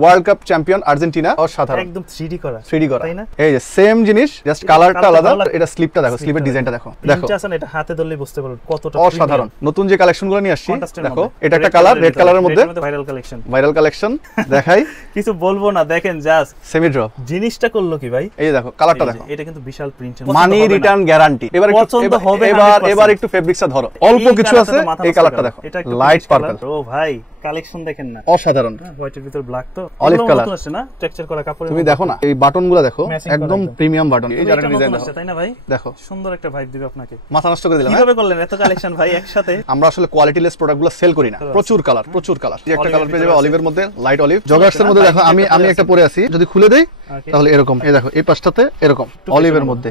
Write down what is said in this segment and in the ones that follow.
World cup champion Argentina. অসাধারণ, একদম 3D করা, তাই না? এই যে সেম জিনিস, জাস্ট কালারটা আলাদা। এটা স্লিপটা দেখো, স্লিপের ডিজাইনটা দেখো, দেখো আছে না, এটা হাতে ধরলে বুঝতে পারবেন কতটা অসাধারণ। নতুন যে কালেকশনগুলো নিয়ে আসছি দেখো, এটা একটা কালার, রেড কালারের মধ্যে ভাইরাল কালেকশন দেখাই। কিছু বলবো না, দেখেন জাস্ট সেমি ড্রপ জিনিসটা করলো কি ভাই। এই দেখো কালারটা দেখো, এটা কিন্তু বিশাল প্রিন্টের, মানি রিটার্ন গ্যারান্টি। এবার একটু ফেব্রিক্সটা ধরো, অল্প কিছু আছে। এই কালারটা দেখো, লাইট পার্পল। ও ভাই কালেকশন দেখেন না, অসাধারণ। হোয়াইটের ভিতর ব্ল্যাক, তো অলিভ কালার আছে না, টেক্সচার করা কাপড়। তুমি দেখো না এই বাটনগুলো দেখো, একদম প্রিমিয়াম বাটন। এই জায়গাটা ডিজাইন দেখো, তাই না ভাই? দেখো সুন্দর একটা ভাইব দিবে আপনাকে। মাথা নষ্ট করে দিলাম। কিভাবে করলেন এত কালেকশন ভাই একসাথে? আমরা আসলে কোয়ালিটিলেস প্রোডাক্টগুলো সেল করি না। প্রচুর কালার। এই একটা কালার পেয়ে যাবে অলিভের মধ্যে, লাইট অলিভ। জগার্সের মধ্যে দেখো, আমি একটা পরে আছি, যদি খুলে দেই তাহলে এরকম। এই দেখো এই পাশটাতে এরকম অলিভের মধ্যে।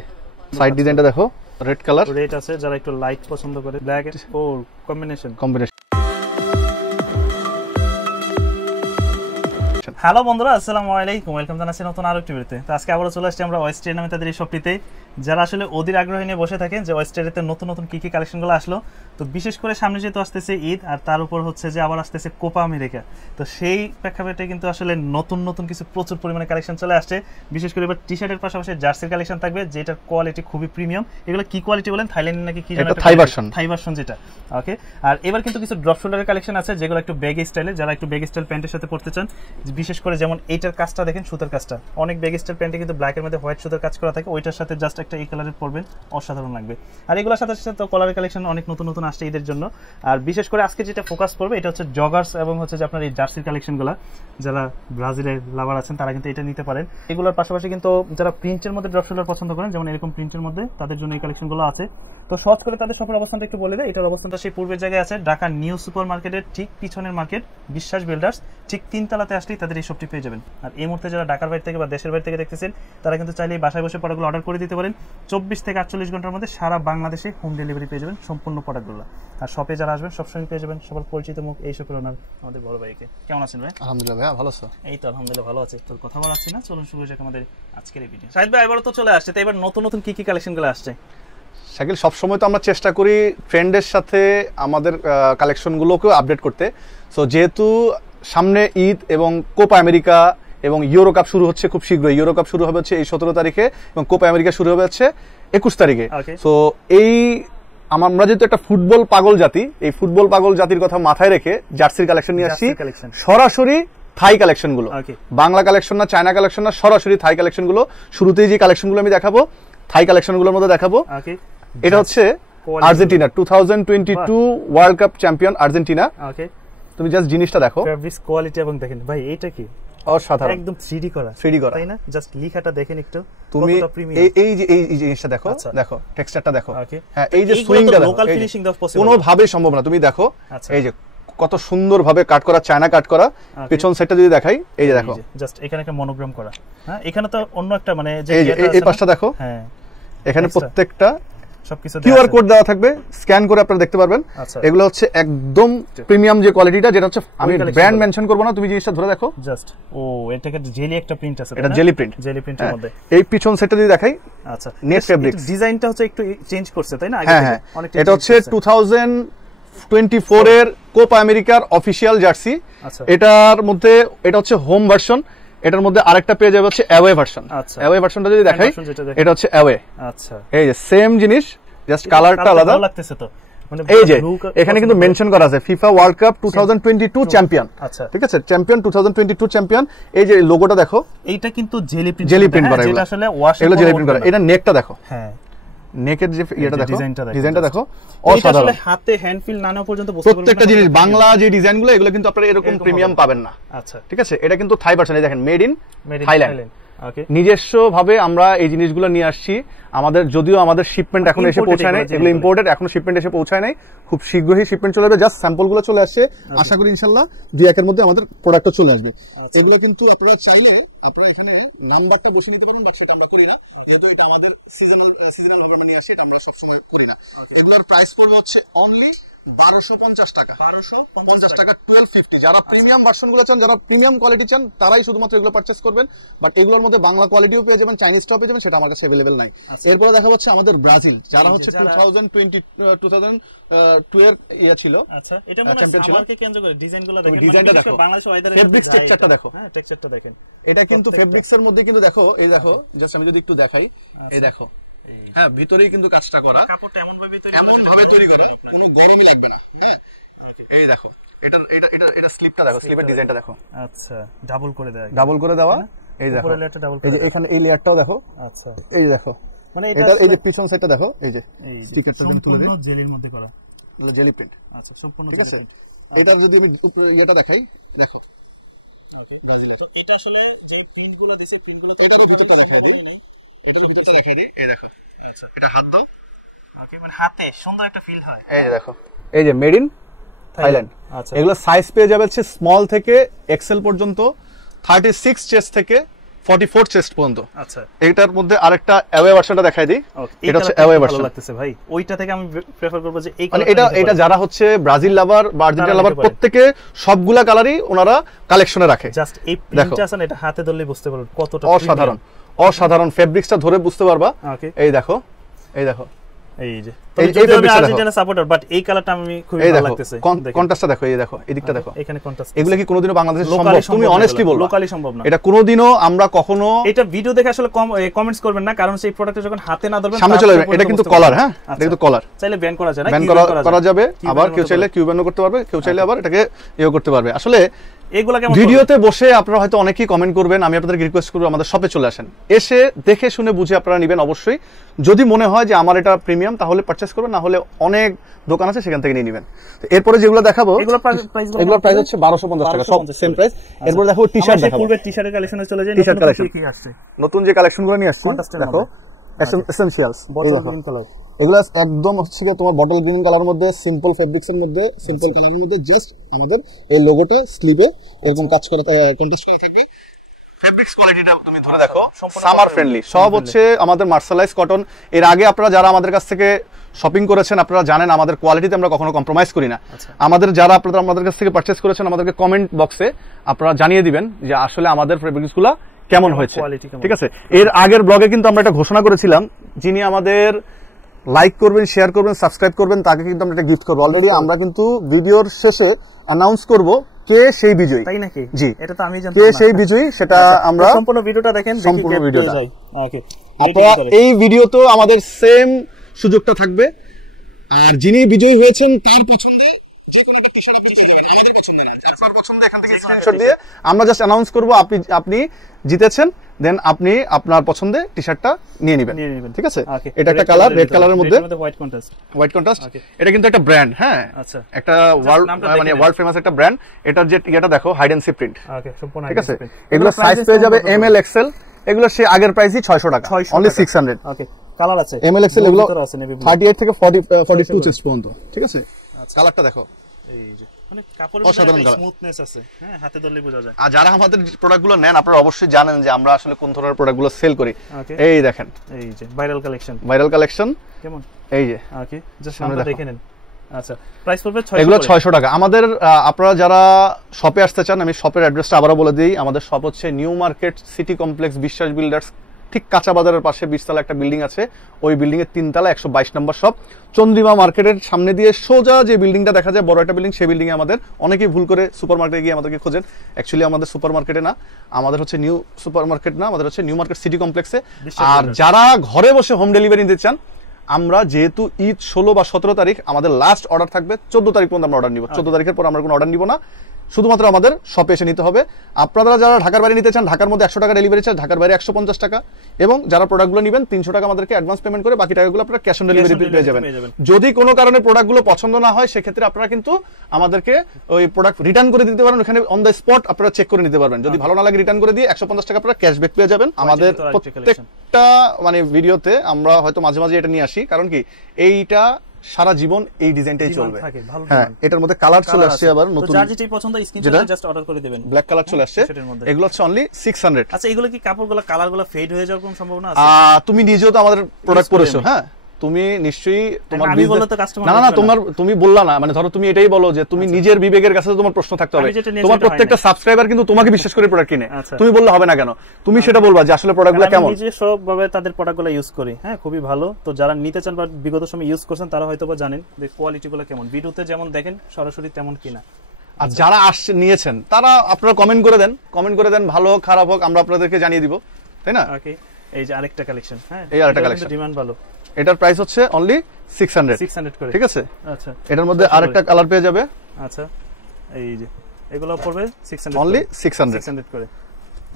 সাইড ডিজাইনটা দেখো, রেড কালার। রেড আছে, যারা একটু লাইট পছন্দ করে, ব্ল্যাক ও কম্বিনেশন। হ্যালো বন্ধুরা, আসসালামু আলাইকুম, ওয়েলকাম জানাচ্ছি নতুন আরো একটি ভিডিওতে। তো আজকে আবারও চলে আসছি আমরা ওয়েস্টার্ন নামে তাদের এই শপটিতে। যারা আসলে অধীর আগ্রহ নিয়ে বসে থাকেন যে ওয়েস্টার্নেতে নতুন নতুন কি কি কালেকশনগুলো আসলো, তো বিশেষ করে সামনে যেহেতু আসতেছে ঈদ, আর তার উপর হচ্ছে যে আবার আসতেছে কোপা আমেরিকা, তো সেই প্রেক্ষাপটে কিন্তু আসলে নতুন নতুন কিছু প্রচুর পরিমাণে কালেকশন চলে আসছে। বিশেষ করে এবার টি শার্টের পাশাপাশি জার্সির কালেকশন থাকবে, যেটার কোয়ালিটি খুবই প্রিমিয়াম। এগুলো কি কোয়ালিটি বলেন, থাইল্যান্ডের নাকি কি জানেন, থাই ভার্সন যেটা। ওকে, আর এবার কিন্তু কিছু ড্রপ শোল্ডারের কালেকশন আছে, যেগুলো একটু ব্যাগি স্টাইলে, যারা একটু ব্যাগি স্টাইল প্যান্টের সাথে পড়তে চান। বিশেষ করে যেমন এইটার কাজটা দেখেন, সুতার কাজটা অনেক ব্যাগি স্টাইল প্যান্টে কিন্তু ব্ল্যাকের মধ্যে হোয়াইট সুতার কাজ করা থাকে, ওইটার সাথে জাস্ট একটা এই কালারের পরবেন, অসাধারণ লাগবে। আর এগুলোর সাথে সাথে তো কলারের কালেকশন অনেক নতুন নতুন আসছে ঈদের জন্য। আর বিশেষ করে আজকে যেটা ফোকাস করবে এটা হচ্ছে জগার্স এবং হচ্ছে যে আপনার এই জার্সির কালেকশনগুলো। যারা ব্রাজিলের লাভার আছেন তারা কিন্তু এটা নিতে পারেন। এগুলোর পাশাপাশি কিন্তু যারা প্রিন্টের মধ্যে ড্রপ শোল্ডার পছন্দ করেন, যেমন এরকম প্রিন্টের মধ্যে, তাদের জন্য এই কালেকশনগুলো আছে। তো সহজ করে তাদের শপের অবস্থানটা একটু বলে দেয়। এটার অবস্থানটা সেই পূর্বের জায়গায় আছে, ঢাকা নিউ সুপার মার্কেটের ঠিক পিছনের মার্কেট, বিশ্বাস বিল্ডার্স, ঠিক 3 তলাতে আসলেই তাদের এই শপটি পেয়ে যাবেন। আর এই মুহূর্তে যারা ঢাকার বাইরে থেকে বা দেশের বাইরে থেকে দেখতেছেন, তারা কিন্তু চাইলে বাসায় বসে প্রোডাক্টগুলো অর্ডার করে দিতে পারেন। 24 থেকে 48 ঘন্টার মধ্যে সারা বাংলাদেশে হোম ডেলিভারি পেয়ে যাবেন সম্পূর্ণ প্রোডাক্টগুলো। আর শপে যারা আসবেন সবসময় পেয়ে যাবেন সবার পরিচিত মুখ, এই শপের ওনার আমাদের বড় ভাইকে। কেমন আছেন ভাই? আলহামদুলিল্লাহ ভাই, ভালো আছো? এই তো আলহামদুলিল্লাহ ভালো আছি। তোর কথা বলাচ্ছি না, চলুন শুরু যাক আমাদের আজকের এই ভিডিও। শাহিদ ভাই এবারও তো চলে আসছে, তো এবার নতুন নতুন কি কি কালেকশনগুলো আসছে? শাকিল, সবসময় তো আমরা চেষ্টা করি ট্রেন্ডের সাথে আমাদের কালেকশনগুলোকেও আপডেট করতে। সো যেহেতু সামনে ঈদ এবং কোপা আমেরিকা এবং ইউরো কাপ শুরু হচ্ছে খুব শীঘ্রই। ইউরো কাপ শুরু হবে হচ্ছে এই 17 তারিখে এবং কোপা আমেরিকা শুরু হবে হচ্ছে 21 তারিখে। সো এই আমরা যেহেতু একটা ফুটবল পাগল জাতি, এই ফুটবল পাগল জাতির কথা মাথায় রেখে জার্সির কালেকশন নিয়ে আসছি। সরাসরি থাই কালেকশন গুলো, বাংলা কালেকশন না, চায়না কালেকশন না, সরাসরি থাই কালেকশন গুলো। শুরুতেই যে কালেকশন গুলো আমি দেখাবো, থাই কালেকশন গুলোর মধ্যে দেখাবো। এটা হচ্ছে Argentina 2022 world cup champion Argentina. তুমি জাস্ট জিনিসটা দেখো, ফেব্রিক কোয়ালিটি, এবং দেখেন ভাই এটা কি অসাধারণ, একদম 3D করা, তাই না? জাস্ট লিখাটা দেখেন একটু, তুমি এই জিনিসটা দেখো, দেখো টেক্সচারটা দেখো। হ্যাঁ, এই যে সুইংটা দেখো, কোনো ভাবে সম্ভব না। তুমি দেখো এই যে কত সুন্দর ভাবে কাট করা, চায়না কাট করা। পেছন সাইডটা যদি দেখাই, এই যে দেখো জাস্ট এখানে একটা মনোগ্রাম করা। হ্যাঁ, এখানে তো অন্য একটা মানে যে এই পাশটা দেখো। হ্যাঁ, এখানে প্রত্যেকটা সবকিছু কিউআর কোড দেওয়া থাকবে, স্ক্যান করে আপনারা দেখতে পারবেন। এগুলো হচ্ছে একদম প্রিমিয়াম যে কোয়ালিটিটা, যেটা হচ্ছে আমি ব্র্যান্ড মেনশন করব না, তুমি জিনিসটা ধরে দেখো জাস্ট। ও এটা একটা জেলি একটা প্রিন্ট আছে, এটা জেলি প্রিন্টের মধ্যে। এই পিছন সেটটা যদি দেখাই, আচ্ছা নেট ফেব্রিক্স ডিজাইনটা হচ্ছে একটু চেঞ্জ করছে, তাই না? হ্যাঁ, এটা হচ্ছে 2024 এর কোপা আমেরিকার অফিশিয়াল জার্সি। এটার মধ্যে এটা হচ্ছে হোম ভার্সন, এটার মধ্যে আরেকটা পেয়ে যাবে হচ্ছে অ্যাওয়ে ভার্সন। আচ্ছা, অ্যাওয়ে ভার্সনটা যদি দেখাই, এটা হচ্ছে অ্যাওয়ে। আচ্ছা, এই যে সেম জিনিস, জাস্ট কালারটা আলাদা লাগতেছে। তো মানে এই যে এখানে কিন্তু মেনশন করা আছে ফিফা ওয়ার্ল্ড কাপ 2022 চ্যাম্পিয়ন। আচ্ছা, ঠিক আছে, চ্যাম্পিয়ন 2022 চ্যাম্পিয়ন। এই যে লোগোটা দেখো, এইটা কিন্তু জেলি প্রিন্ট করা, যেটা আসলে ওয়াশ, এগুলো জেলি প্রিন্ট করা। এটা নেকটা দেখো, হ্যাঁ নেকের যে এটা দেখো, ডিজাইনটা দেখো, অসাধারণ। হাতে হ্যান্ড ফিল না নেওয়া পর্যন্ত বুঝতে পারবেন প্রত্যেকটা জিনিস। বাংলা যে ডিজাইনগুলো, এগুলো কিন্তু আপনারা এরকম প্রিমিয়াম পাবেন না। আচ্ছা, ঠিক আছে, এটা কিন্তু থাই ভার্সন। এই দেখেন, মেড ইন থাইল্যান্ড। নিজস্ব ভাবে আমরা এই জিনিসগুলো নিয়ে আসছি। আমাদের যদিও আমাদের শিপমেন্ট এখন এসে পৌঁছায় নাই, এগুলো ইম্পোর্টেড, এখনো শিপমেন্ট এসে পৌঁছায় নাই। খুব শীঘ্রই শিপমেন্ট চলে যাবে, জাস্ট স্যাম্পল গুলো চলে আসছে। আশা করি ইনশাআল্লাহ 2-1 এর মধ্যে আমাদের প্রোডাক্টটা চলে আসবে। এগুলো কিন্তু আপনারা চাইলে আপনারা এখানে নাম্বারটা বসে নিতে পারেন, বাট সেটা আমরা করি না, যেহেতু এটা আমাদের সিজনাল ভাবে আমরা নিয়ে আসি, এটা আমরা সবসময় করি না। এগুলোর প্রাইস পড়বে হচ্ছে অনলি 1250 টাকা, 1250 টাকা 1250। যারা প্রিমিয়াম ভার্সন গুলো চান, যারা প্রিমিয়াম কোয়ালিটি চান, তারাই শুধুমাত্র এগুলো পারচেজ করবেন। বাট এগুলোর মধ্যে বাংলা কোয়ালিটিও পেয়ে যাবেন, চাইনিজটাও পেয়ে যাবেন, সেটা আমার কাছে अवेलेबल নাই। এরপরে দেখা যাচ্ছে আমাদের ব্রাজিল, যারা হচ্ছে 2002 এর ইয়া ছিল। আচ্ছা, এটা মনে হয় সামারকে কেন্দ্র করে ডিজাইনগুলো দেখেন, ডিজাইনটা দেখো, বাংলাদেশ ওয়েদারের ফেব্রিক্স টেক্সচারটা দেখো। হ্যাঁ, টেক্সচারটা দেখেন, এটা কিন্তু ফেব্রিক্স এর মধ্যে কিন্তু দেখো, এই দেখো, জাস্ট আমি যদি একটু দেখাই, এই দেখো, হ্যাঁ ভিতরেই কিন্তু কাজটা করা, কাপড়টা এমন ভাবে তৈরি করা, কোনো গরমই লাগবে না। হ্যাঁ, এই দেখো, এটা স্লিপটা দেখো, স্লিপের ডিজাইনটা দেখো। আচ্ছা, ডাবল করে দেওয়া, এই দেখো, উপরের লেয়ারটা ডাবল করে, এই যে এখানে এই লেয়ারটাও দেখো। আচ্ছা, এই দেখো, মানে এটা এই যে পিছন সাইডটা দেখো, এই যে স্টিকারটা তুমি তুলে দিই, সম্পূর্ণ জেলির মধ্যে করা, এটা জেলি প্রিন্ট। আচ্ছা, সম্পূর্ণ ঠিক আছে। Jelly print. এটার যদি আমি ইয়েটা দেখাই, দেখো ওকে, ব্রাজিলের। তো এটা আসলে যে প্রিন্টগুলো দিয়েছে, প্রিন্টগুলো তো এটারও ভিতরটা দেখাই দিই, এটারও ভিতরটা দেখাই দিই, এই দেখো। আচ্ছা, এটা হাত দাও। ওকে, মানে হাতে সুন্দর একটা ফিল হয়। এই যে দেখো, এই যে মেড ইন থাইল্যান্ড। আচ্ছা, এগুলো সাইজ পেয়ে যাবে হচ্ছে স্মল থেকে এক্সেল পর্যন্ত, 36 চেস্ট থেকে 44 চেস্ট পর্যন্ত। আচ্ছা, এটার মধ্যে আরেকটা অ্যাওয়ে ভার্সনটা দেখাই দিই, এটা হচ্ছে অ্যাওয়ে ভার্সন। ভালো লাগতেছে ভাই, ওইটা থেকে আমি প্রেফার করব যে এই মানে এটা যারা হচ্ছে ব্রাজিল লাভার বা আর্জেন্টিনা লাভার, প্রত্যেকে সবগুলা কালারই ওনারা কালেকশনে রাখে। জাস্ট এই প্রিন্টটা আছে না, এটা হাতে ধরলে বুঝতে পারবেন কতটা অসাধারণ ফেব্রিক্সটা ধরে বুঝতে পারবা। এই দেখো, এই দেখো, এই যে যদি আমি আর্জেন্টিনা সাপোর্টার, বাট এই কালারটা আমি খুবই ভালো লাগতেছে। কন্ট্রাস্টটা দেখো, এই দেখো, এদিকটা দেখো, এখানে কন্ট্রাস্ট। এগুলো কি কোনোদিনও বাংলাদেশে সম্ভব? তুমি অনেস্টলি বলো, লোকালি সম্ভব না। এটা কোনোদিনও আমরা কখনো, এটা ভিডিও দেখে আসলে কমেন্টস করবেন না, কারণ সেই প্রোডাক্টটা যখন হাতে না ধরবেন সামনে চলে যাবে। এটা কিন্তু কলার, হ্যাঁ, এটা কিন্তু কলার, চাইলে ব্যান করা যায় না, ব্যান করা যাবে, আবার কেউ চাইলে কিউ ব্যানও করতে পারবে, কেউ চাইলে আবার এটাকে ইয়ে করতে পারবে। আসলে এগুলা কেমন ভিডিওতে বসে আপনারা হয়তো অনেকেই কমেন্ট করবেন, আমি আপনাদেরকে রিকোয়েস্ট করব আমাদের শপে চলে আসেন, এসে দেখে শুনে বুঝে আপনারা নেবেন অবশ্যই। যদি মনে হয় যে আমার এটা প্রিমিয়াম, তাহলে পারচেজ করবেন, না হলে অনেক দোকান আছে সেখান থেকে নিয়ে নেবেন। এরপরে যেগুলো দেখাবো, এগুলোর প্রাইস হচ্ছে 1250 টাকা, সব সেম প্রাইস। এরপর দেখো টি-শার্ট দেখাবো, পূর্বে টি-শার্টের কালেকশনে চলে যাই। টি-শার্ট কালেকশন কি আসছে, নতুন যে কালেকশনগুলো নিয়ে আসছে দেখো, এসেনশিয়ালস, বটল গ্রিন কালার, এগুলো একদম হচ্ছে তোমার বটল গ্রিন কালারের মধ্যে, সিম্পল ফেব্রিক্স এর মধ্যে, সিম্পল কালারের মধ্যে, জাস্ট আমাদের এই লোগোটা স্লিভে এরকম কাজ করা, কন্ট্রাস্ট করা থাকবে। ফেব্রিক্স কোয়ালিটিটা তুমি ধরে দেখো, সামার ফ্রেন্ডলি, সব হচ্ছে আমাদের মার্শালাইজ কটন। এর আগে আপনারা যারা আমাদের কাছ থেকে শপিং করেছেন, আপনারা জানেন আমাদের কোয়ালিটিতে আমরা কখনো কম্প্রোমাইজ করি না। আমাদের যারা আপনারা আমাদের কাছ থেকে পারচেজ করেছেন, আমাদেরকে কমেন্ট বক্সে আপনারা জানিয়ে দিবেন যে আসলে আমাদের ফেব্রিক্সগুলো কেমন হয়েছে। ঠিক আছে, এর আগের ব্লগে কিন্তু আমরা এটা ঘোষণা করেছিলাম, যিনি আমাদের লাইক করবেন, শেয়ার করবেন, সাবস্ক্রাইব করবেন, তাকে কিন্তু আমরা একটা গিফট করবো। অলরেডি আমরা কিন্তু ভিডিওর শেষে অ্যানাউন্স করব কে সেই বিজয়ী। তাই নাকি? জি, এটা তো আমি জানতাম কে না। সেই বিজয়ী সেটা আমরা সম্পূর্ণ ভিডিওটা দেখেন, সম্পূর্ণ ভিডিওটা। ওকে, আপনারা এই ভিডিওতেও আমাদের সেম সুযোগটা থাকবে, আর যিনি বিজয়ী হয়েছেন তার পছন্দে যে কোনো একটা টি-শার্ট আপনি পেয়ে যাবেন, আমাদের পছন্দে না, আপনার পছন্দে এখান থেকে স্ক্রিনশট দিয়ে আমরা জাস্ট অ্যানাউন্স করব আপনি জিতেছেন, দেন আপনি আপনার পছন্দে টি-শার্টটা নিয়ে নেবেন। ঠিক আছে, এটা একটা কালার, রেড কালারের মধ্যে হোয়াইট কন্ট্রাস্ট। এটা কিন্তু একটা ব্র্যান্ড, হ্যাঁ, আচ্ছা, একটা ওয়ার্ল্ড ফেমাস একটা ব্র্যান্ড। এটার যে এটা দেখো, হাইড এন্ড সি প্রিন্ট। ঠিক আছে, এগুলো সাইজ পেয়ে যাবে এম এল এক্সেল, এগুলো সে আগের প্রাইসই 600 টাকা, অনলি 600। ওকে, কালার আছে এম এল এক্সেল, এগুলো 38 থেকে 42 চেস্ট পর্যন্ত। ঠিক আছে, কালারটা দেখো, এই যে মানে কাপড়ের স্মুথনেস আছে, হ্যাঁ, হাতে ধরলে বোঝা যায়। আর যারা আমাদের প্রোডাক্টগুলো নেন, আপনারা অবশ্যই জানেন যে আমরা আসলে কোন ধরনের প্রোডাক্টগুলো সেল করি। এই দেখেন, এই যে ভাইরাল কালেকশন কেমন, এই যে ওকে, জাস্ট আমরা দেখে নেন। আচ্ছা, প্রাইস পড়বে 600, এগুলো 600 টাকা। আমাদের আপনারা যারা শপে আসতে চান, আমি শপের অ্যাড্রেসটা আবারও বলে দিই। আমাদের শপ হচ্ছে নিউ মার্কেট সিটি কমপ্লেক্স, বিশ্বাস বিল্ডার্স, ঠিক কাঁচা বাজারের পাশে 20 তলা একটা বিল্ডিং আছে, ওই বিল্ডিং এর 3 তলা 122 নম্বর শপ। চন্দ্রিমা মার্কেটের সামনে দিয়ে সোজা যে বিল্ডিংটা দেখা যায়, বড় একটা বিল্ডিং, সেই বিল্ডিং এ আমাদের, অনেকেই ভুল করে সুপার মার্কেটে গিয়ে আমাদেরকে খোঁজেন। অ্যাকচুয়ালি আমাদের সুপার মার্কেটে না, আমাদের হচ্ছে নিউ সুপার মার্কেট না, আমাদের হচ্ছে নিউ মার্কেট সিটি কমপ্লেক্সে। আর যারা ঘরে বসে হোম ডেলিভারি নিতে চান, আমরা যেহেতু ঈদ 16 বা 17 তারিখ আমাদের লাস্ট অর্ডার থাকবে, 14 তারিখ পর্যন্ত আমরা অর্ডার নিব। 14 তারিখের পর আমরা কোনো অর্ডার নিব না, শুধুমাত্র আমাদের শপে এসে নিতে হবে। আপনারা যারা ঢাকার বাইরে নিতে চান, ঢাকার মধ্যে 100 টাকা ডেলিভারি চার্জ, ঢাকার বাইরে 150 টাকা, এবং যারা প্রোডাক্টগুলো নেবেন 300 টাকা আমাদেরকে অ্যাডভান্স পেমেন্ট করে বাকি টাকাগুলো আপনারা ক্যাশ অন ডেলিভারি পেয়ে যাবেন। যদি কোনো কারণে প্রোডাক্টগুলো পছন্দ না হয়, সেক্ষেত্রে আপনারা কিন্তু আমাদেরকে ওই প্রোডাক্ট রিটার্ন করে দিতে পারেন, ওখানে অন দ্য স্পট আপনারা চেক করে নিতে পারবেন। যদি ভালো না লাগে রিটার্ন করে দিয়ে 150 টাকা আপনারা ক্যাশব্যাক পেয়ে যাবেন। আমাদের প্রত্যেকটা মানে ভিডিওতে আমরা হয়তো মাঝে মাঝে এটা নিয়ে আসি, কারণ কি এইটা সারা জীবন এই ডিজাইনটাই চলবে। হ্যাঁ, এটার মধ্যে কালার চলে আসছে আবার নতুন, যার যেটাই পছন্দ স্ক্রিনশটে জাস্ট অর্ডার করে দিবেন। ব্ল্যাক কালার চলে আসছে, এগুলো হচ্ছে অনলি 600। আচ্ছা, এগুলো কি কাপড়গুলো কালারগুলো ফেড হয়ে যাওয়ার কোনো সম্ভাবনা আছে? তুমি নিজেও তো আমাদের প্রোডাক্ট পরেছো, হ্যাঁ, তুমি নিশ্চয়ই তোমার আমি বললে তো কাস্টমার না না তুমি বললা না, মানে ধরো তুমি এটাই বলো যে তুমি নিজের বিবেকের কাছে তোমার প্রশ্ন থাকতে হবে। তোমার প্রত্যেকটা সাবস্ক্রাইবার কিন্তু তোমাকে বিশ্বাস করে প্রোডাক্ট কিনে, তুমি বললে হবে না কেন? তুমি সেটা বলবা যে আসলে প্রোডাক্টগুলো কেমন। আমি নিজে সবভাবে তাদের প্রোডাক্টগুলো ইউজ করি, হ্যাঁ খুবই ভালো। তো যারা নিতে চান বা বিগত সময় ইউজ করছেন তারা হয়তোবা জানেন যে কোয়ালিটিগুলো কেমন, ভিডিওতে যেমন দেখেন সরাসরি তেমন কিনা। আর যারা আসছে নিয়েছেন তারা আপনারা কমেন্ট করে দেন, ভালো হোক খারাপ হোক আমরা আপনাদেরকে জানিয়ে দিব, তাই না? ওকে, এই যে আরেকটা কালেকশন, হ্যাঁ এই আরেকটা কালেকশন, ডিমান্ড ভালো। এটার প্রাইস হচ্ছে অনলি 600 করে, ঠিক আছে? আচ্ছা, এটার মধ্যে আরেকটা কালার পেয়ে যাবে। আচ্ছা, এই যে এগুলো পড়বে 600 অনলি 600 করে।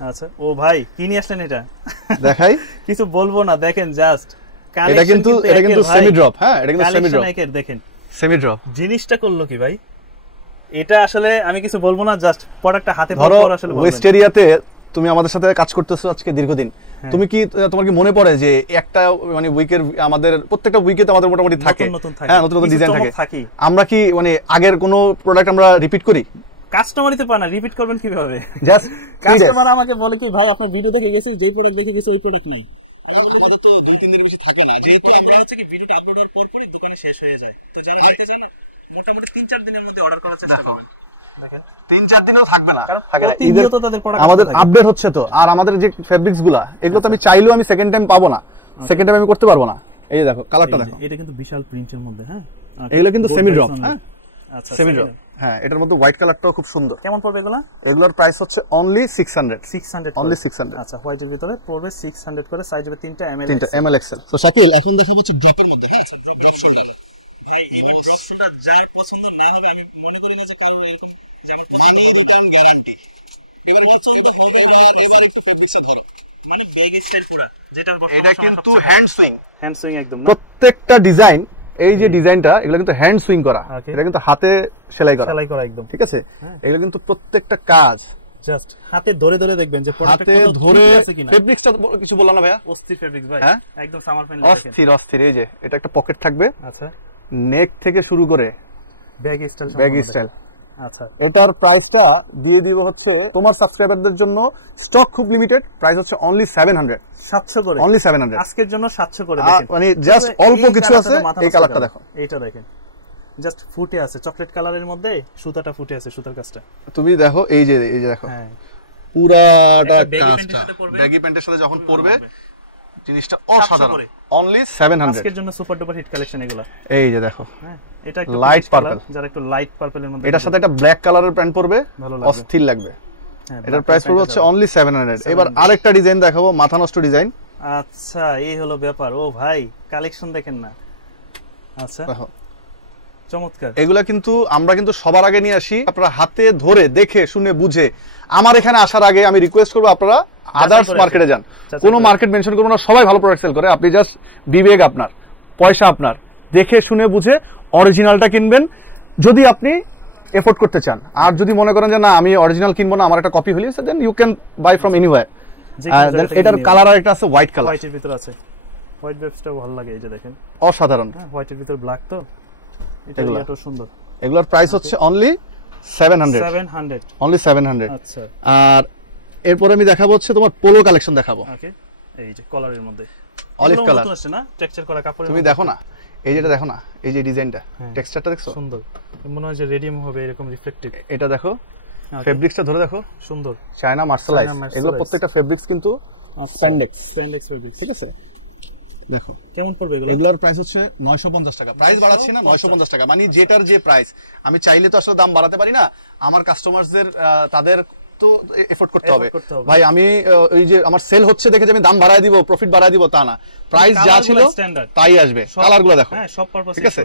আচ্ছা, ও ভাই কি নিয়ে আসলেন এটা? দেখাই, কিছু বলবো না, দেখেন জাস্ট এটা কিন্তু সেমি ড্রপ। হ্যাঁ, এটা কিন্তু সেমি ড্রপ, দেখেন সেমি ড্রপ। জিনিসটা করলো কি ভাই, এটা আসলে আমি কিছু বলবো না, জাস্ট প্রোডাক্টটা হাতে ধরো পাওয়ার আসলে বলবেন। ওয়েস্ট এরিয়াতে তুমি আমাদের সাথে কাজ করতেছো আজকে দীর্ঘদিন, তোমার কি মনে পড়ে যে একটা মানে উইকের আমাদের প্রত্যেকটা উইকে আমাদের মোটামুটি থাকে, হ্যাঁ নতুন নতুন ডিজাইন থাকে। আমরা কি মানে আগের কোনো প্রোডাক্ট আমরা রিপিট করি? কাস্টমারই তো পায় না, রিপিট করবেন কিভাবে? জাস্ট কাস্টমার আমাকে বলে কি ভাই আপনার ভিডিও দেখে গেছি, যেই প্রোডাক্ট দেখে গেছি ওই প্রোডাক্ট নাই। আমাদের তো 2-3 দিনের বেশি থাকে না, যেহেতু আমরা হচ্ছে কি ভিডিওটা আপলোড হওয়ার পরই দোকানে শেষ হয়ে যায়। তো যারা নিতে চান মোটামুটি 3-4 দিনের মধ্যে অর্ডার করার চেষ্টা করুন। 3-4 দিনও থাকবে না, ঈদের তো তাদের প্রোডাক্ট আমাদের আপডেট হচ্ছে। তো আর আমাদের যে ফেব্রিক্স গুলা এগুলো তো আমি চাইলেও আমি সেকেন্ড টাইম পাবো না, সেকেন্ড টাইম আমি করতে পারবো না। এই যে দেখো কালারটা দেখো, এটা কিন্তু বিশাল প্রিন্টের মধ্যে, হ্যাঁ এগুলো কিন্তু সেমি ড্রপ। হ্যাঁ আচ্ছা, সেমি ড্রপ। হ্যাঁ, এটার মধ্যে হোয়াইট কালারটাও খুব সুন্দর। কেমন পড়বে এগুলো? এগুলোর প্রাইস হচ্ছে অনলি 600 অনলি 600। আচ্ছা, হোয়াইটের ভিতরে পড়বে 600 করে, সাইজ হবে 3টা এমএল এক্সেল। তো শাকিল এখন দেখাবো হচ্ছে ড্রপের মধ্যে। হ্যাঁ, ড্রপ শোল্ডার। ভাই এই ড্রপ শোল্ডার যার পছন্দ না হবে আমি মনে করি না যে কারো এরকম মানি রিটার্ন গ্যারান্টি। এবার পছন্দ হবে, এবার একটু ফেব্রিক্সটা ধরো, মানে বেগ স্টাইল পুরো, যেটা এটা কিন্তু হ্যান্ড সুইং একদম। প্রত্যেকটা ডিজাইন, এই যে ডিজাইনটা এগুলো কিন্তু হ্যান্ড সুইং করা, এটা কিন্তু হাতে সেলাই করা একদম, ঠিক আছে? এগুলো কিন্তু প্রত্যেকটা কাজ জাস্ট হাতে ধরে ধরে দেখবেন যে হাতে ধরে ফেব্রিক্সটা কিছু বললাম না ভাইয়া? অস্থির ফেব্রিক্স ভাই, একদম সামার ফ্রেন্ডলি দেখেন, অস্থির। এই যে এটা একটা পকেট থাকবে, আচ্ছা নেক থেকে শুরু করে ব্যাগ স্টাইল। আচ্ছা, এটার প্রাইসটা দিয়ে দিব হচ্ছে তোমার সাবস্ক্রাইবারদের জন্য, স্টক খুব লিমিটেড, প্রাইস হচ্ছে অনলি 700 করে, অনলি 700 আজকের জন্য 700 করে। দেখেন মানে জাস্ট অল্প কিছু আছে। এই কালারটা দেখো, এইটা দেখেন জাস্ট ফুটে আছে চকলেট কালারের মধ্যে, সুতাটা ফুটে আছে, সুতার কাজটা তুমি দেখো। এই যে দেখো, হ্যাঁ পুরাটা কাজটা ব্যাগি প্যান্টের সাথে যখন পরবে জিনিসটা অসাধারণ। অনলি 700 আজকের জন্য সুপার ডুপার হিট কালেকশন এগুলা। এই যে দেখো, হ্যাঁ এটা একটু লাইট পার্পল, যারা একটু লাইট পার্পলের মধ্যে, এটার সাথে একটা ব্ল্যাক কালারের প্যান্ট পরবে, অস্থির লাগবে। এটার প্রাইস পড়বে হচ্ছে অনলি 700। এবার আরেকটা ডিজাইন দেখাবো, মাথা নষ্ট ডিজাইন। আচ্ছা, এই হলো ব্যাপার। ও ভাই কালেকশন দেখেন না, আচ্ছা দেখো চমৎকার। এগুলা কিন্তু আমরা কিন্তু সবার আগে নিয়ে আসি, আপনারা হাতে ধরে দেখে শুনে বুঝে। আমার এখানে আসার আগে আমি রিকোয়েস্ট করবো আপনারা আদার্স মার্কেটে যান, কোনো মার্কেট মেনশন করবো না, সবাই ভালো প্রোডাক্ট সেল করে। আপনি জাস্ট বিবেক আপনার, পয়সা আপনার, দেখে শুনে বুঝে অরিজিনালটা কিনবেন যদি আপনি এফোর্ড করতে চান। আর যদি মনে করেন যে না আমি অরিজিনাল কিনবো না, আমার একটা কপি হলে then you can buy from anywhere. এটার কালার আর একটা আছে হোয়াইট কালার, হোয়াইটের ভিতর আছে, হোয়াইট ওয়েবসটাও ভালো লাগে। এই যে দেখেন অসাধারণ, হোয়াইটের ভিতর ব্ল্যাক, তো এটা সুন্দর। এগুলোর প্রাইস হচ্ছে অনলি 700 অনলি 700। আচ্ছা, আর এরপরে আমি দেখাবো হচ্ছে তোমার পোলো কালেকশন দেখাবো। ওকে, এই যে কলারের মধ্যে অলিভ কালার আছে না, টেক্সচার করা কাপড়। তুমি দেখো না, এই যেটা দেখো না, এই যে ডিজাইনটা, টেক্সচারটা দেখছো সুন্দর, মনে হয় যে রেডিয়াম হবে এরকম রিফ্লেক্টিভ। এটা দেখো, ফেব্রিক্সটা ধরে দেখো, সুন্দর চায়না মার্শালাইজ। এগুলো প্রত্যেকটা ফেব্রিক্স কিন্তু স্প্যান্ডেক্স ফেব্রিক্স, ঠিক আছে? দেখো কেমন পড়বে এগুলো। এগুলোর প্রাইস হচ্ছে 950 টাকা। প্রাইস বাড়াচ্ছি না, 950 টাকা, মানে যেটার যে প্রাইস। আমি চাইলে তো আসলে দাম বাড়াতে পারি না, আমার কাস্টমারদের তাদের তো এফোর্ট করতে হবে ভাই। আমি ওই যে আমার সেল হচ্ছে দেখে যে আমি দাম বাড়ায় দিব, প্রফিট বাড়ায় দিব তা না, প্রাইস যা ছিল তাই আসবে। কালারগুলো দেখো, হ্যাঁ সব পারপাস ঠিক আছে?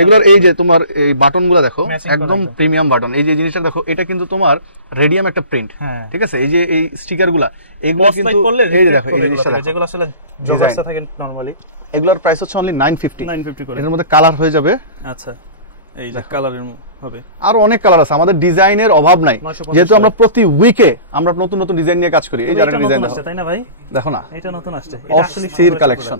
এগুলোর এই যে তোমার এই বাটনগুলো দেখো, একদম প্রিমিয়াম বাটন। এই যে জিনিসটা দেখো, এটা কিন্তু তোমার রেডিয়াম একটা প্রিন্ট, ঠিক আছে? এই যে এই স্টিকারগুলো, এগুলো কিন্তু এই যে দেখো, এই জিনিসটা দেখো, যেগুলো আসলে জগাসটা থাকে নরমালি, এগুলোর প্রাইস হচ্ছে অনলি 950 করে। এর মধ্যে কালার হয়ে যাবে। আচ্ছা, এই যে কালারের হবে, আরো অনেক কালার আছে, আমাদের ডিজাইনের অভাব নাই, যেহেতু আমরা প্রতি উইকে আমরা নতুন নতুন ডিজাইন নিয়ে কাজ করি। এই যারা ডিজাইন দেখো, তাই না ভাই? দেখো না, এটা নতুন আসছে, এটা আসলে অস্থির কালেকশন।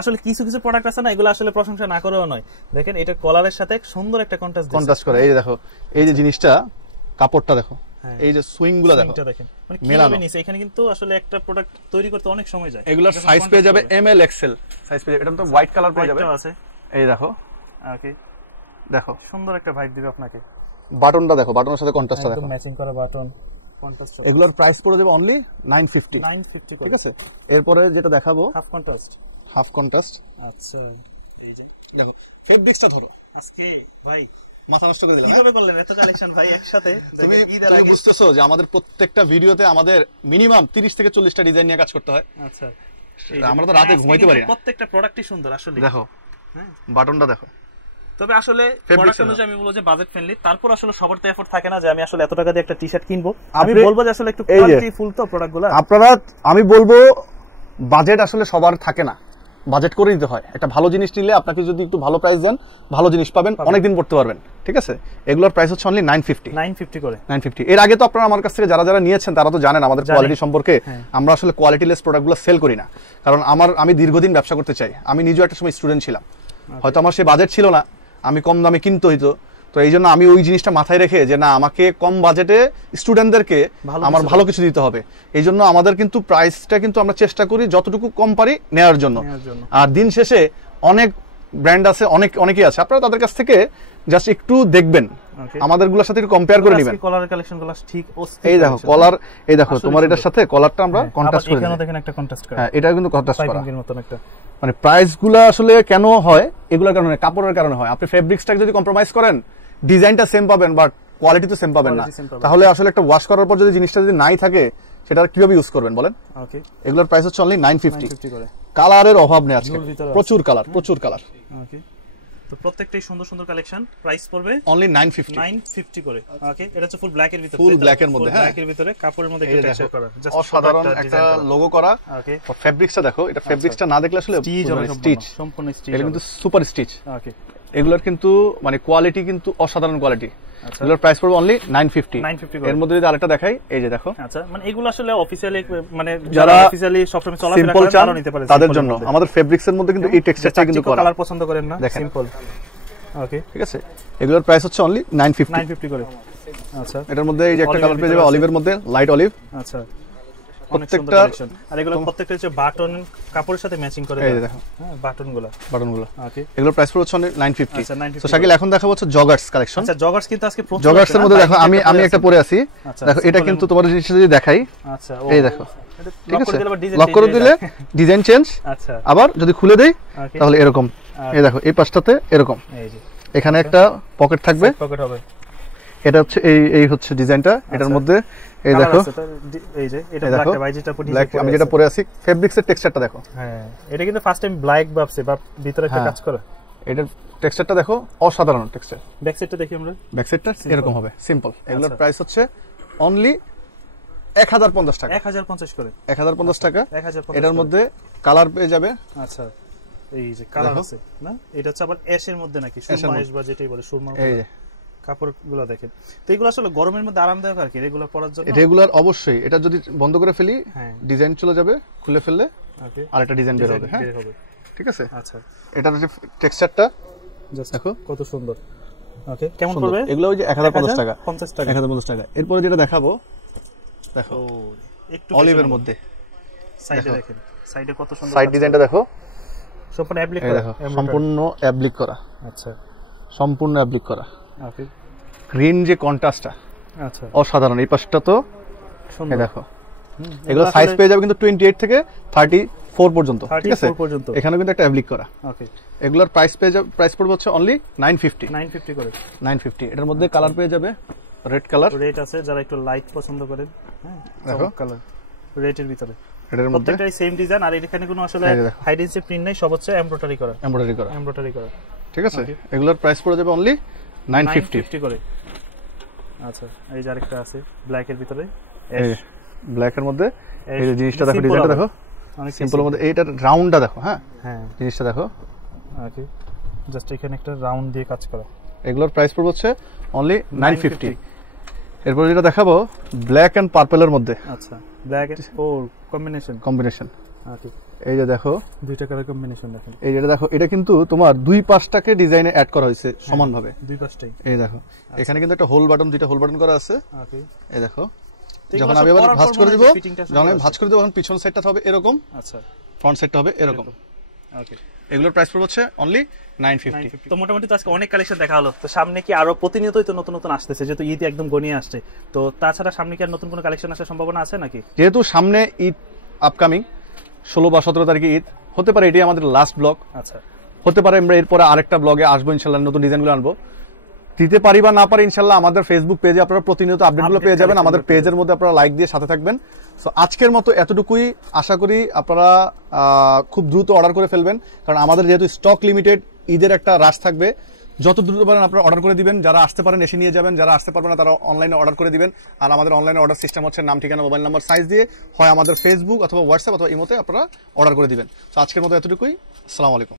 আসলে কিছু কিছু প্রোডাক্ট আছে না, এগুলো আসলে প্রশংসা না করেও নয়। দেখেন এটা কলারের সাথে সুন্দর একটা কন্ট্রাস্ট করে। এই যে দেখো, এই যে জিনিসটা, কাপড়টা দেখো, হ্যাঁ। এই যে সুইং গুলো দেখো, সুইংটা দেখেন মানে মেলানো। কিভাবে নিছে। এখানে কিন্তু আসলে একটা প্রোডাক্ট তৈরি করতে অনেক সময় যায়। এগুলোর যখন সাইজ পেয়ে যাবে contact এমএল এক্সেল সাইজ পেয়ে যাবে। এটা তো হোয়াইট কালার পেয়ে যাবে, করবে। আছে এই দেখো ওকে, দেখো সুন্দর একটা ভাইব দিবে আপনাকে। বাটনটা দেখো, বাটনের সাথে কন্ট্রাস্টটা দেখো। একদম ম্যাচিং করা বাটন, কন্ট্রাস্ট এগুলোর প্রাইস পড়ে যাবে অনলি 950। 950 করে। ঠিক আছে, এরপরে যেটা দেখাবো হাফ কন্ট্রাস্ট। Half contrast. আচ্ছা এই যে দেখো ফেব্রিক্সটা ধরো, আজকে ভাই মাথা নষ্ট করে দিলাম। কিভাবে করলেন এত কালেকশন ভাই একসাথে? তুমি দেখেন ঈদের আগে। বুঝতেছো যে আমাদের প্রত্যেকটা ভিডিওতে আমাদের মিনিমাম 30 থেকে 40টা ডিজাইন নিয়ে কাজ করতে হয়। আচ্ছা আমরা তো রাতে ঘুমাইতে পারি না। প্রত্যেকটা প্রোডাক্টই সুন্দর আসলে। দেখো হ্যাঁ, বাটনটা দেখো। তবে আসলে Fabric প্রোডাক্ট টা অনুযায়ী আমি বলবো যে বাজেট ফ্রেন্ডলি, তারপর আসলে সবার তো এফোর্ট থাকে না যে আমি আসলে এত টাকা দিয়ে একটা টি-শার্ট কিনবো। আমি আপনি- বলবো যে আসলে একটু এই যে- কোয়ালিটি ফুল তো প্রোডাক্টগুলো। আপনারা, আমি বলবো বাজেট আসলে সবার থাকে না, বাজেট করে দিতে হয়। একটা ভালো জিনিস নিলে আপনাকে যদি একটু ভালো প্রাইস দেন, ভালো জিনিস পাবেন, অনেকদিন পড়তে পারবেন। ঠিক আছে, এগুলোর প্রাইস হচ্ছে অনলি 950। 950 করে। 950। এর আগে তো আপনারা আমার কাছ থেকে যারা যারা নিয়েছেন তারা তো জানেন আমাদের জানি। কোয়ালিটি সম্পর্কে। হ্যাঁ। আমরা আসলে কোয়ালিটিলেস প্রোডাক্টগুলো সেল করি না, কারণ আমি দীর্ঘদিন ব্যবসা করতে চাই। আমি নিজেও একটা সময় স্টুডেন্ট ছিলাম, হয়তো আমার সে বাজেট ছিল না, আমি কম দামে কিনতে হইতো। তো এই জন্য আমি ওই জিনিসটা মাথায় রেখে যে না, আমাকে কম বাজেটে স্টুডেন্টদেরকে আমার ভালো কিছু দিতে হবে। এই জন্য আমাদের কিন্তু প্রাইসটা কিন্তু আমরা চেষ্টা করি যতটুকু কম পারি নেওয়ার জন্য। আর দিন শেষে অনেক ব্র্যান্ড আছে, অনেকেই আছে, আপনারা তাদের কাছ থেকে জাস্ট একটু দেখবেন, আমাদেরগুলোর সাথে একটু কম্পেয়ার করে নেবেন। কলারের কালেকশনগুলো ঠিক এই দেখো কলার, এই দেখো তোমার এটার সাথে কলারটা আমরা কন্ট্রাস্ট করে এখানেও দিই। দেখেন একটা কন্ট্রাস্ট করা। হ্যাঁ, এটা কিন্তু কন্ট্রাস্ট করা। পাইপিংয়ের মতন একটা। মানে প্রাইসগুলো আসলে কেন হয়, এগুলোর কারণে, কাপড়ের কারণে হয়। আপনি ফেব্রিক্সটাকে যদি কম্প্রোমাইজ করেন, ডিজাইনটা সেম পাবেন বাট কোয়ালিটি তো সেম পাবেন না। Quality same পাবেন। তাহলে আসলে একটা ওয়াশ করার পর যদি জিনিসটা যদি নাই থাকে, সেটা কিভাবে ইউজ করবেন বলেন? ওকে, এগুলোর প্রাইস হচ্ছে অনলি 950। 950 করে। কালারের অভাব নেই আজকে, জুর ভিতরে আছে। প্রচুর কালার, প্রচুর কালার। ওকে, তো প্রত্যেকটাই সুন্দর সুন্দর কালেকশন। প্রাইস পড়বে অনলি 950। 950 করে। ওকে, এটা হচ্ছে ফুল ব্ল্যাক এর ভিতরে। Full black এর মধ্যে, হ্যাঁ। ব্ল্যাক এর ভিতরে কাপড়ের মধ্যে এই একটা দেখো, টেক্সচার করা। Just অসাধারণ product টা একটা design করা। লোগো করা। ওকে, ফেব্রিক্সটা দেখো, এটা ফেব্রিক্সটা না দেখলে আসলে স্টিচ হবে স্টিচ, সম্পূর্ণ স্টিচ। এটা কিন্তু সুপার স্টিচ। ওকে, এগুলোর কিন্তু মানে কোয়ালিটি কিন্তু অসাধারণ কোয়ালিটি। আচ্ছা। এগুলোর প্রাইস পড়বে অনলি 950। 950 করে। এর মধ্যে যদি আরেকটা দেখাই, এই যে দেখো, আচ্ছা, মানে এগুলো আসলে অফিশিয়ালি, মানে যারা যারা অফিশিয়ালি সবসময় চলাফেরা সিম্পল করেন চান তারাও নিতে পারে তাদের জন্য। আমাদের ফেব্রিক্স এর মধ্যে কিন্তু এই টেক্সচারটা কিন্তু করা। কালার পছন্দ করেন না, দেখেন। সিম্পল। ওকে, ঠিক আছে, এগুলোর প্রাইস হচ্ছে অনলি 950। 950 করে। আচ্ছা, এটার মধ্যে এই যে একটা Olive কালার এর পেয়ে যাবে, ভিতরে অলিভের মধ্যে, লাইট অলিভ। আচ্ছা, অনেক সুন্দর প্রত্যেকটা কালেকশন। আর এগুলো প্রত্যেকটা হচ্ছে বাটন কাপড়ের সাথে ম্যাচিং করে এই যে দেওয়া। দেখো হ্যাঁ, বাটনগুলো। বাটনগুলো। ওকে, এগুলোর প্রাইস পড়বে হচ্ছে অনলি 950। আচ্ছা, 950 তো শাকিল, এখন দেখাবো হচ্ছে জগার্স কালেকশন। আচ্ছা, জগার্স কিন্তু আজকে প্রচুর জগার্স এর আছে না? মধ্যে দেখো, বাইরে আমি একটা পরে আছি। আচ্ছা, দেখো, এটা simple কিন্তু এর তোমার জিনিসটা যদি দেখাই, আচ্ছা, এই দেখো, এটা ঠিক লক আছে, করে দিলে আবার ডিজাইন লক করে দিলে ডিজাইন চেঞ্জ। আচ্ছা, আবার যদি খুলে দেই ওকে, তাহলে এরকম, এই দেখো এই পাশটাতে এরকম, এই যে এখানে একটা পকেট থাকবে। পকেট হবে। এটা হচ্ছে এই হচ্ছে ডিজাইনটা। এটার মধ্যে এই দেখো, এই যে এটা এই ব্ল্যাক দেখো, ভাই যেটা পরে ব্ল্যাক, আমি যেটা পরে আছি, ফেব্রিক্স এর টেক্সচারটা দেখো। হ্যাঁ, এটা কিন্তু ফার্স্ট টাইম ব্ল্যাক ভাবছে বা ভিতরে একটা হ্যাঁ। কাজ করা। এটার টেক্সচারটা দেখো, অসাধারণ টেক্সচার। ব্যাক সাইডটা দেখি আমরা। ব্যাক সাইডটা এরকম হবে, সিম্পল। এগুলোর আচ্ছা। প্রাইস হচ্ছে অনলি 1050 টাকা। 1050 করে। 1050 টাকা। 1050 এটার মধ্যে কালার পেয়ে যাবে। আচ্ছা, এই যে কালার দেখো। আছে না, এটা হচ্ছে আবার অ্যাশের মধ্যে নাকি সুরমা অ্যাশ বা যেটাই বলে সুরমা। এই যে কাপড়গুলো দেখেন, তো এগুলো আসলে গরমের মধ্যে আরামদায়ক আর কি, রেগুলার পরার জন্য। রেগুলার অবশ্যই। এটা যদি বন্ধ করে ফেলি, হ্যাঁ, ডিজাইন চলে যাবে, খুলে ফেললে ওকে, আরেকটা ডিজাইন বের হবে। হ্যাঁ, বের হবে। ঠিক আছে। আচ্ছা, এটার যে টেক্সচারটা জাস্ট দেখো, কত সুন্দর। ওকে, কেমন সুন্দর। পড়বে? এগুলো ওই যে 1050 টাকা। 50 টাকা। 1050 টাকা। এরপরে যেটা দেখাবো, দেখো ও, একটু অলিভের মধ্যে, সাইডে দেখো। দেখেন, সাইডে কত সুন্দর সাইড কাজ ডিজাইনটা দেখো, করা। সম্পূর্ণ অ্যাপ্লিক এই করা, দেখো, embroidery। সম্পূর্ণ অ্যাপ্লিক করা, আচ্ছা, সম্পূর্ণ অ্যাপ্লিক করা। ওকে, গ্রিন যে কন্ট্রাস্টটা আচ্ছা, অসাধারণ। এই পাশটা তো এই সুন্দর। দেখো, এগুলো সাইজ পেয়ে যাবে কিন্তু 28 থেকে 34 পর্যন্ত। ঠিক আছে, 34 পর্যন্ত। এখানে কিন্তু একটা অ্যাপ্লিক করা। ওকে, এগুলোর প্রাইস পেয়ে যাবে, প্রাইস পড়বে হচ্ছে অনলি 950। 950 করে। 950। এটার মধ্যে কালার পেয়ে যাবে, রেড কালার। রেড আছে, যারা একটু লাইট পছন্দ করেন। হ্যাঁ, দেখো। কালার রেডের ভিতরে। এটার মধ্যে প্রত্যেকটাই সেম ডিজাইন, আর এখানে কোনো আসলে এই যে দেখো। হাইডেন্সি প্রিন্ট নাই, সব হচ্ছে এমব্রয়ডারি করা। এমব্রয়ডারি করা। এমব্রয়ডারি করা। ঠিক আছে, Okay. এগুলোর প্রাইস পড়ে যাবে অনলি 950। 950 করে। আচ্ছা, এই যে আরেকটা আছে ব্ল্যাক এর ভিতরে। এই ব্ল্যাক এর মধ্যে এই যে জিনিসটা দেখো, Simple ডিজাইনটা হবে। দেখো, অনেক সিম্পলের মধ্যে এইটার রাউন্ডটা দেখো। হ্যাঁ, হ্যাঁ, জিনিসটা দেখো, ওকে, জাস্ট এখানে একটা রাউন্ড দিয়ে কাজ করা। এগুলোর প্রাইস পড়বে হচ্ছে অনলি 950। এরপর যেটা দেখাবো, ব্ল্যাক এন্ড পার্পলের মধ্যে আচ্ছা, ব্ল্যাক ও কম্বিনেশন। কম্বিনেশন। ওকে, এই যে দেখো দুইটা কালার কম্বিনেশন দেখেন, এই যেটা দেখো, এটা কিন্তু তোমার দুই পাশটাকে ডিজাইনে অ্যাড করা হয়েছে সমানভাবে, দুই পাশটাই। এই দেখো এখানে কিন্তু একটা হোল বাটন, দুইটা হোল বাটন করা আছে। ওকে, এই দেখো তো যখন এগুলো আমি সব এবার করার ভাঁজ পর করে মনে দিব, হয় fitting টা যখন আমি সুন্দর ভাঁজ করে দিব তখন পিছন সাইডটা হবে এরকম, আচ্ছা ফ্রন্ট সাইডটা হবে এরকম। ওকে, এগুলোর প্রাইস পড়বে হচ্ছে অনলি 950। তো মোটামুটি তো আজকে অনেক কালেকশন দেখা হলো, তো সামনে কি আরো প্রতিনিয়তই তো নতুন নতুন আসতেছে, যেহেতু ঈদ একদম গনিয়ে আসছে, তো তাছাড়া সামনে কি আর নতুন কোনো কালেকশন আসার সম্ভাবনা আছে নাকি? যেহেতু সামনে ঈদ আপকামিং 16 বা 17 তারিখে ঈদ, হতে পারে এটাই আমাদের লাস্ট ব্লগ, আচ্ছা, হতে পারে আমরা এরপরে আরেকটা ব্লগে আসবো ইনশাল্লাহ, নতুন ডিজাইনগুলো আনবো, দিতে পারি বা না পারি ইনশাল্লাহ। আমাদের ফেসবুক পেজে আপনারা প্রতিনিয়ত আপডেটগুলো পেয়ে যাবেন, আমাদের পেজের মধ্যে আপনারা লাইক দিয়ে সাথে থাকবেন। সো আজকের মতো এতটুকুই, আশা করি আপনারা খুব দ্রুত অর্ডার করে ফেলবেন, কারণ আমাদের যেহেতু স্টক লিমিটেড, ঈদের একটা রাশ থাকবে, যত দ্রুত পারেন আপনারা অর্ডার করে দিবেন, যারা আসতে পারেন এসে নিয়ে যাবেন, যারা আসতে পারবেন না তারা অনলাইনে অর্ডার করে দিবেন। আর আমাদের অনলাইনে অর্ডার সিস্টেম হচ্ছে নাম, ঠিকানা, মোবাইল নাম্বার, সাইজ দিয়ে হয় আমাদের ফেসবুক অথবা হোয়াটসঅ্যাপ অথবা ইমোতে আপনারা অর্ডার করে দিবেন। তো আজকের মতো এতটুকুই, আসসালামু আলাইকুম।